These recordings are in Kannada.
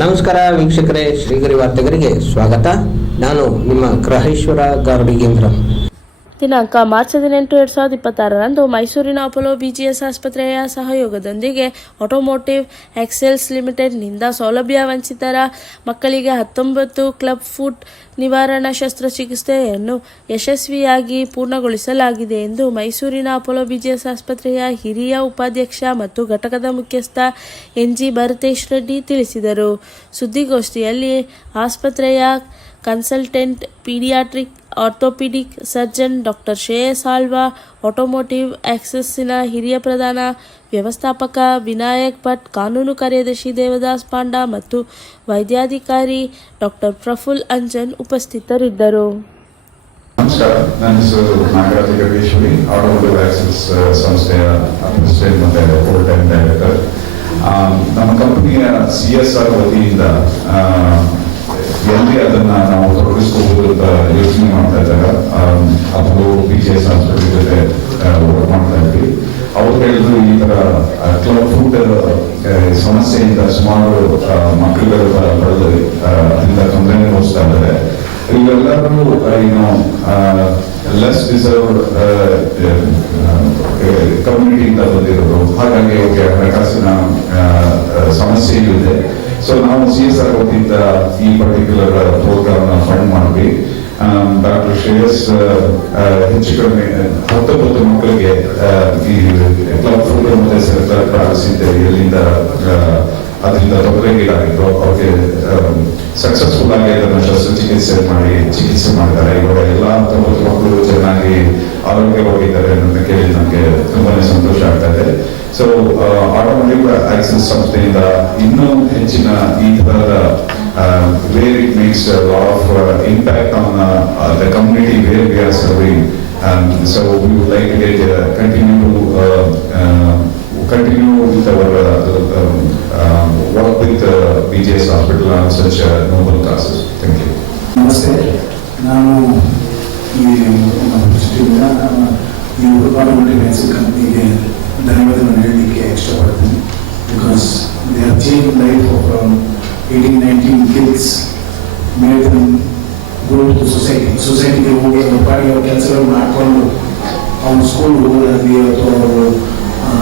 ನಮಸ್ಕಾರ ವೀಕ್ಷಕರೇ, ಶ್ರೀಗರಿ ವಾರ್ತೆಗರಿಗೆ ಸ್ವಾಗತ. ನಾನು ನಿಮ್ಮ ಗ್ರಹೇಶ್ವರ ಗಾರ್ಡಿಗೇಂದ್ರ. ದಿನಾಂಕ ಮಾರ್ಚ್ 18, 2026ರಂದು ಮೈಸೂರಿನ ಅಪೋಲೋ ಬಿಜಿಎಸ್ ಆಸ್ಪತ್ರೆಯ ಸಹಯೋಗದೊಂದಿಗೆ ಆಟೋಮೋಟಿವ್ ಎಕ್ಸೆಲ್ಸ್ ಲಿಮಿಟೆಡ್ನಿಂದ ಸೌಲಭ್ಯ ವಂಚಿತರ ಮಕ್ಕಳಿಗೆ 19 ಕ್ಲಬ್ ಫುಟ್ ನಿವಾರಣಾ ಶಸ್ತ್ರಚಿಕಿತ್ಸೆಯನ್ನು ಯಶಸ್ವಿಯಾಗಿ ಪೂರ್ಣಗೊಳಿಸಲಾಗಿದೆ ಎಂದು ಮೈಸೂರಿನ ಅಪೋಲೋ ಬಿಜಿಎಸ್ ಆಸ್ಪತ್ರೆಯ ಹಿರಿಯ ಉಪಾಧ್ಯಕ್ಷ ಮತ್ತು ಘಟಕದ ಮುಖ್ಯಸ್ಥ ಎನ್.ಜಿ. ಭರತೇಶ್ ರೆಡ್ಡಿ ತಿಳಿಸಿದರು. ಸುದ್ದಿಗೋಷ್ಠಿಯಲ್ಲಿ ಆಸ್ಪತ್ರೆಯ consultant paediatric orthopaedic surgeon doctor Shreyas Alva, automotive ಆಕ್ಸೆಸ್ಸಿನ ಹಿರಿಯ ಪ್ರಧಾನ ವ್ಯವಸ್ಥಾಪಕ ವಿನಾಯಕ್ ಭಟ್, ಕಾನೂನು ಕಾರ್ಯದರ್ಶಿ ದೇವದಾಸ್ ಪಾಂಡ ಮತ್ತು ವೈದ್ಯಾಧಿಕಾರಿ ಡಾಕ್ಟರ್ ಪ್ರಫುಲ್ ಅಂಜನ್ ಉಪಸ್ಥಿತರಿದ್ದರು. ನಮಸ್ಕಾರ, ನನ್ನ ಹೆಸರು ನಾಗರಾಜ ಗಂಗೇಶ್ವರಿ, ಆಟೋಮೋಟಿವ್ ಆಕ್ಸೆಸ್ ಸಂಸ್ಥೆಯ ಪ್ರೆಸಿಡೆಂಟ್ ಮತ್ತು ಫುಲ್ ಟೈಮ್ ಡೈರೆಕ್ಟರ್. ನಮ್ಮ ಕಂಪನಿಯ CSR ವತಿಯಿಂದ ಎಲ್ಲಿ ಅದನ್ನ ನಾವು ತೊಡಗಿಸ್ಕೋಬಹುದು ಅಂತ ಯೋಚನೆ ಮಾಡ್ತಾ ಇದ್ದಾಗ ಅಪೋಲೋ BGS ಹಾಸ್ಪಿಟಲ್ ಜೊತೆ ವರ್ಕ್ ಮಾಡ್ತಾ ಇದ್ವಿ. ಅವ್ರು ಹೇಳಿದ್ರು, ಈ ತರ ಕ್ಲಬ್ ಫುಡ್ ಸಮಸ್ಯೆಯಿಂದ ಸುಮಾರು ಮಕ್ಕಳುಗಳು ಬರಲು ಅದರಿಂದ ತೊಂದರೆ ಅನುಭವಿಸ್ತಾ ಇದ್ದಾರೆ. ಇವೆಲ್ಲರೂ ಏನು ಲೆಸ್ ಡಿಸರ್ವ್ಡ್ ಕಮ್ಯುನಿಟಿಯಿಂದ ಬಂದಿರೋರು, ಹಾಗಾಗಿ ಅವ್ರಿಗೆ ಹಣಕಾಸಿನ ಸಮಸ್ಯೆ ಇದೆ. ಸೊ ನಾವು CSR ವತಿಯಿಂದ ಈ ಪರ್ಟಿಕ್ಯುಲರ್ ಪ್ರೋಗ್ರಾಮ್ ಫಂಡ್ ಮಾಡಿದ್ವಿ. ಡಾಕ್ಟರ್ ಶ್ರೇಯಸ್ ಹೆಚ್ಚು ಕಡಿಮೆ 19 ಮಕ್ಕಳಿಗೆ ಈ ಕ್ಲಬ್ ಫುಡ್ ಮತ್ತೆ ಸರ್ಕಾರ ಪ್ರಾರಂಭಿಸಿದ್ದೆ, ಎಲ್ಲಿಂದ ಅದರಿಂದ ತೊಂದರೆಗೀಡಾಗಿತ್ತು. ಅವ್ರಿಗೆ ಸಕ್ಸಸ್ಫುಲ್ ಆಗಿ ಅದನ್ನು ಚಿಕಿತ್ಸೆ ಮಾಡಿದ್ದಾರೆ. ಇವಾಗ ಎಲ್ಲ 19 ಮಕ್ಕಳು ಚೆನ್ನಾಗಿ ಆರೋಗ್ಯವಾಗಿದ್ದಾರೆ ಅನ್ನೋದನ್ನ ಕೇಳಿ ನಮಗೆ ತುಂಬಾನೇ ಸಂತೋಷ ಆಗ್ತಾ ಇದೆ. ಸೊ ಆಟೋಮೋಟಿವ್ ಆಕ್ಸೆಸ್ ಸಂಸ್ಥೆಯಿಂದ ಇನ್ನೂ ಹೆಚ್ಚಿನ ಈ ತರಹದ where it makes a lot of impact on the community where we are serving, and so we would like to get continue with our work with BGS Hospital on such noble causes. Thank you. ನಮಸ್ತೆ, ನಾನು ಈ ಆಟೋಮೋಟಿವ್ ಆಕ್ಸೆಸ್ ಕಂಪನಿಗೆ ಧನ್ಯವಾದಗಳನ್ನು ಹೇಳಲಿಕ್ಕೆ ಇಷ್ಟಪಡ್ತೀನಿ. Because they have change life of 18-19 kids, made them go to ಸೊಸೈಟಿಗೆ ಹೋಗಿ ಅವ್ರ ಪಾಡಿಗೆ ಅವ್ರ ಕೆಲಸಗಳು ಮಾಡಿಕೊಂಡು ಅವ್ರ ಸ್ಕೂಲ್ ಹೋಗೋದಾಗಲಿ ಅಥವಾ ಅವರು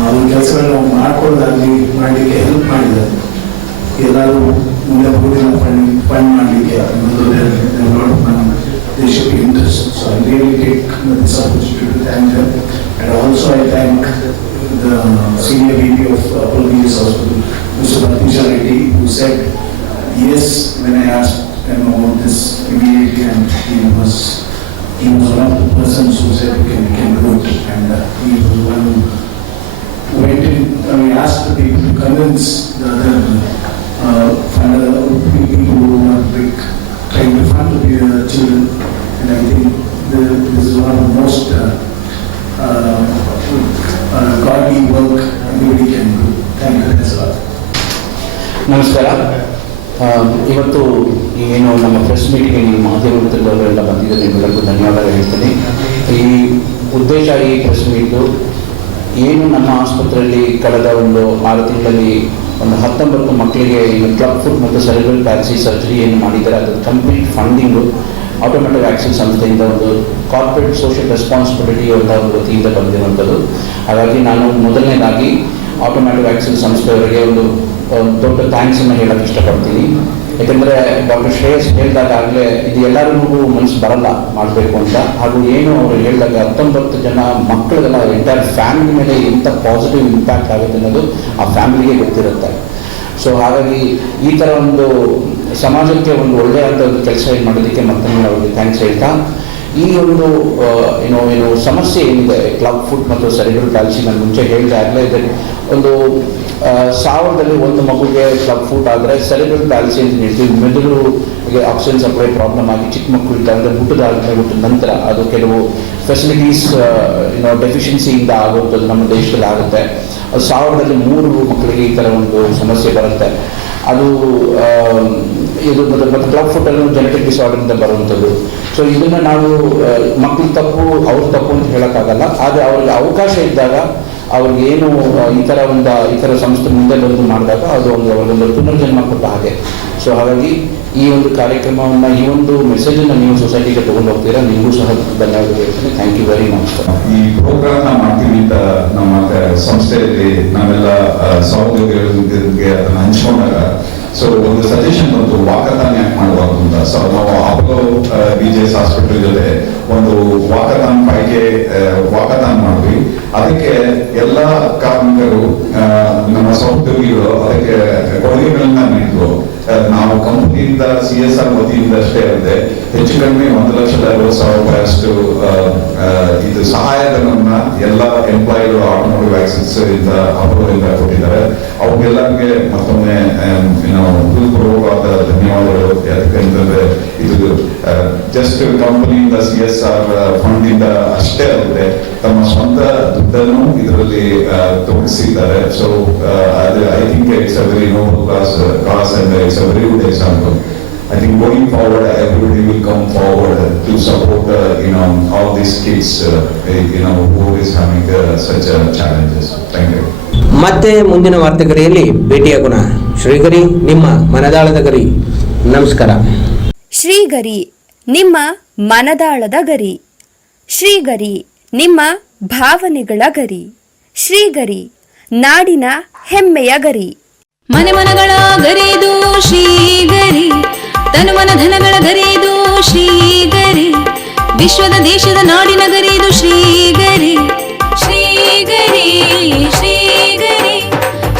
ಅವ್ರ ಕೆಲಸಗಳನ್ನ ಅವ್ರು ಮಾಡ್ಕೊಳ್ಳೋದಾಗಲಿ ಮಾಡಲಿಕ್ಕೆ ಹೆಲ್ಪ್ ಮಾಡಿದ್ದಾರೆ. ಎಲ್ಲರೂ ಮುಂದೆ ಹೋಗಿನ ಫಂಡ್ ಮಾಡಲಿಕ್ಕೆ they should be interested. So I really take this opportunity to thank them, and also I thank the senior VP of Apollo BGS Hospital, Mr. Bharatish Reddy, who said yes when I asked him about this immediately, and he was one of the persons who said we can do it, and he was one who went in and we asked the people to convince the other people who are trying to fund the children, and I think this is one of the most godly work anybody can do. Thank you. That's all. ನಮಸ್ಕಾರ. ಇವತ್ತು ಏನು ನಮ್ಮ ಪ್ರೆಸ್ ಮೀಟಿಂಗ್ಗೆ ನಿಮ್ಮ ಮಾಧ್ಯಮದವರೆಲ್ಲ ಬಂದಿದ್ದಾರೆ, ನಿಮ್ಮೆಲ್ಲರಿಗೂ ಧನ್ಯವಾದ ಹೇಳ್ತೀನಿ. ಈ ಉದ್ದೇಶ ಈ ಪ್ರೆಸ್ ಮೀಟು ಏನು ನಮ್ಮ ಆಸ್ಪತ್ರೆಯಲ್ಲಿ ಕಳೆದ ಒಂದು 6 ತಿಂಗಳಲ್ಲಿ ಒಂದು 19 ಮಕ್ಕಳಿಗೆ ಈಗ ಕ್ಲಬ್ ಫುಟ್ ಮತ್ತು ಸೆರೆಬ್ರಲ್ ಪ್ಯಾಲ್ಸಿ ಸರ್ಜರಿ ಏನು ಮಾಡಿದ್ದಾರೆ, ಅದು ಕಂಪ್ಲೀಟ್ ಫಂಡಿಂಗು ಆಟೋಮೋಟಿವ್ ಆಕ್ಸೆಸ್ ಸಂಸ್ಥೆಯಿಂದ ಒಂದು ಕಾರ್ಪೊರೇಟ್ ಸೋಷಿಯಲ್ ರೆಸ್ಪಾನ್ಸಿಬಿಲಿಟಿ ಅಂತ ಒಂದು ವತಿಯಿಂದ ಬಂದಿರುವಂಥದ್ದು. ಹಾಗಾಗಿ ನಾನು ಮೊದಲನೇದಾಗಿ ಆಟೋಮೋಟಿವ್ ಆಕ್ಸೆಸ್ ಸಂಸ್ಥೆಯವರಿಗೆ ಒಂದು ದೊಡ್ಡ ಥ್ಯಾಂಕ್ಸನ್ನು ಹೇಳೋಕ್ಕೆ ಇಷ್ಟಪಡ್ತೀನಿ. ಯಾಕೆಂದರೆ ಡಾಕ್ಟರ್ ಶ್ರೇಯಸ್ ಹೇಳಿದಾಗಲೇ ಇದು ಎಲ್ಲರಿಗೂ ಮನಸ್ಸು ಬರಲ್ಲ ಮಾಡಬೇಕು ಅಂತ. ಹಾಗೂ ಏನು ಅವರು ಹೇಳಿದಾಗ 19 ಜನ ಮಕ್ಕಳಿಗೆಲ್ಲ ಎಂಟೈರ್ ಫ್ಯಾಮಿಲಿ ಮೇಲೆ ಎಂಥ ಪಾಸಿಟಿವ್ ಇಂಪ್ಯಾಕ್ಟ್ ಆಗುತ್ತೆ ಅನ್ನೋದು ಆ ಫ್ಯಾಮಿಲಿಗೆ ಗೊತ್ತಿರುತ್ತೆ. ಸೊ ಹಾಗಾಗಿ ಈ ಥರ ಒಂದು ಸಮಾಜಕ್ಕೆ ಒಂದು ಒಳ್ಳೆಯಂಥ ಒಂದು ಕೆಲಸ ಏನು ಮಾಡೋದಕ್ಕೆ ಮತ್ತೊಮ್ಮೆ ಅವ್ರಿಗೆ ಥ್ಯಾಂಕ್ಸ್ ಹೇಳ್ತಾ, ಈ ಒಂದು ಏನು ಸಮಸ್ಯೆ ಏನಿದೆ ಕ್ಲಬ್ ಫುಟ್ ಮತ್ತು ಸೆರೆಬ್ರಲ್ ಪ್ಯಾಲ್ಸಿ, ನಾನು ಮುಂಚೆ ಹೇಳಿದಾಗಲೇ ಇದೆ, ಒಂದು 1000ರಲ್ಲಿ 1 ಮಗುಗೆ ಕ್ಲಬ್ ಫುಟ್ ಆದರೆ ಸೆರೆಬ್ರಲ್ ಪ್ಯಾಲ್ಸಿ ಅಂತ ಹೇಳ್ತೀವಿ. ಮೆದುಳಿಗೆ ಆಕ್ಸಿಜನ್ ಸಪ್ಲೈ ಪ್ರಾಬ್ಲಮ್ ಆಗಿ ಚಿಕ್ಕ ಮಕ್ಕಳು ಇದ್ದಾರೆ ಅಂದರೆ ಹುಟ್ಟಿದ ನಂತರ ಅದು ಕೆಲವು ಫೆಸಿಲಿಟೀಸ್ ಡೆಫಿಷಿಯನ್ಸಿಯಿಂದ ಆಗುವಂಥದ್ದು ನಮ್ಮ ದೇಶದಲ್ಲಿ ಆಗುತ್ತೆ. ಅದು 1000ರಲ್ಲಿ 3 ಮಕ್ಕಳಿಗೆ ಈ ಥರ ಒಂದು ಸಮಸ್ಯೆ ಬರುತ್ತೆ. ಅದು ಇದು ಮತ್ತು ಕ್ಲಬ್ ಫುಟನ್ನು ಜೆನೆಟಿಕ್ ಡಿಸಾರ್ಡರಿಂದ ಬರುವಂಥದ್ದು. ಸೊ ಇದನ್ನು ನಾವು ಮಕ್ಕಳ ತಪ್ಪು ಅವ್ರ ತಪ್ಪು ಅಂತ ಹೇಳೋಕ್ಕಾಗಲ್ಲ. ಆದರೆ ಅವ್ರಿಗೆ ಅವಕಾಶ ಇದ್ದಾಗ ಅವ್ರಿಗೇನು ಈ ಥರ ಸಂಸ್ಥೆ ಮುಂದೆ ಬಂದು ಮಾಡಿದಾಗ ಅದು ಅವ್ರಿಗೊಂದು ಪುನರ್ಜನ್ಮ ಕೊಟ್ಟ ಹಾಗೆ. ಸೊ ಹಾಗಾಗಿ ಈ ಒಂದು ಕಾರ್ಯಕ್ರಮವನ್ನು, ಈ ಒಂದು ಮೆಸೇಜನ್ನು ನೀವು ಸೊಸೈಟಿಗೆ ತೊಗೊಂಡು ಹೋಗ್ತೀರಾ, ನಿಮಗೂ ಸಹ ಧನ್ಯವಾದ ಹೇಳ್ತೀನಿ. Thank you very much. ಈ ಪ್ರೋಗ್ರಾಮ್ ಮಾಡ್ತೀವಿ ಅಂತ ನಮ್ಮ ಸಂಸ್ಥೆಯಲ್ಲಿ ನಾವೆಲ್ಲ ಸಹೋದ್ಯೋಗಿಗಳಿಗೆ ಅದನ್ನು ಹಂಚ್ಕೊಂಡಾಗ ಸೊ ಒಂದು ಸಜೆಷನ್ ಬಂತು, ವಾಕಥಾನ್ ಯಾಕೆ ಮಾಡಬಾರ್ದು ಅಂತ. ಸೊ ನಾವು ಅಪೋಲೋ BJS ಹಾಸ್ಪಿಟಲ್ ಜೊತೆ ಒಂದು ವಾಕಥಾನ್ 5K ವಾಕಥಾನ್ ಮಾಡಿದ್ವಿ. ಅದಕ್ಕೆ ಎಲ್ಲ ಕಾರ್ಮಿಕರು, ನಮ್ಮ ಸಹೋದ್ಯೋಗಿಗಳು ಅದಕ್ಕೆ ಕೊಡುಗೆಗಳನ್ನ ನೀಡಿದ್ರು. ನಾವು ಕಂಪನಿಯಿಂದ CSR ವತಿಯಿಂದ ಅಷ್ಟೇ ಅಲ್ಲದೆ ಹೆಚ್ಚು ಕಡಿಮೆ 1,40,000 ರೂಪಾಯಿಯಷ್ಟು ಇದು ಸಹಾಯಧನವನ್ನ ಎಲ್ಲ ಎಂಪ್ಲಾಯಿಗಳು ಆಟೋಮೋಟಿವ್ ಆಕ್ಸಿಸ್ ಇಂದ ಅಪೋಲೋದಿಂದ ಕೊಟ್ಟಿದ್ದಾರೆ. ಅವ್ರಿಗೆಲ್ಲರಿಗೆ ಮತ್ತೊಮ್ಮೆ ಹೃತ್ಪೂರ್ವಕವಾದ ಧನ್ಯವಾದಗಳು. ಯಾಕಂತಂದ್ರೆ ಇದು ಜಸ್ಟ್ ಕಂಪನಿಯಿಂದ CSR ಫಂಡ್ ಇಂದ ಅಷ್ಟೇ ಅಲ್ಲದೆ ತಮ್ಮ ಸ್ವಂತ ದುಡ್ಡನ್ನು ಇದರಲ್ಲಿ ತೊಡಗಿಸಿದ್ದಾರೆ. So I think it's a very noble cause and it's a very good example. I think going forward, everybody will come forward to support, all these kids, who is having such challenges. Thank you. ಮತ್ತೆ ಮುಂದಿನ ವಾರ್ತೆಗರಿಯಲ್ಲಿ ಭೇಟಿಯಾಗೋಣ. ಶ್ರೀಗರಿ, ನಿಮ್ಮ ಮನದಾಳದ ಗರಿ. ನಮಸ್ಕಾರ. ಶ್ರೀಗರಿ, ನಿಮ್ಮ ಮನದಾಳದ ಗರಿ. ಶ್ರೀಗರಿ, ನಿಮ್ಮ ಭಾವನೆಗಳ ಗರಿ. ಶ್ರೀಗರಿ, ನಾಡಿನ ಹೆಮ್ಮೆಯ ಗರಿ. ಮನೆ ಮನಗಳ ಗರಿದು ಶ್ರೀಗರಿ, ತನುಮನ ಧನಗಳ ಗರಿದು ಶ್ರೀಗರಿ, ವಿಶ್ವದ ದೇಶದ ನಾಡಿನ ಗರಿದು ಶ್ರೀಗರಿ. ಶ್ರೀಗರಿ ಶ್ರೀಗರಿ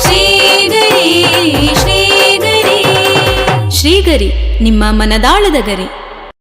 ಶ್ರೀಗರಿ ಶ್ರೀಗರಿ ಶ್ರೀಗರಿ, ನಿಮ್ಮ ಮನದಾಳದ ಗರಿ.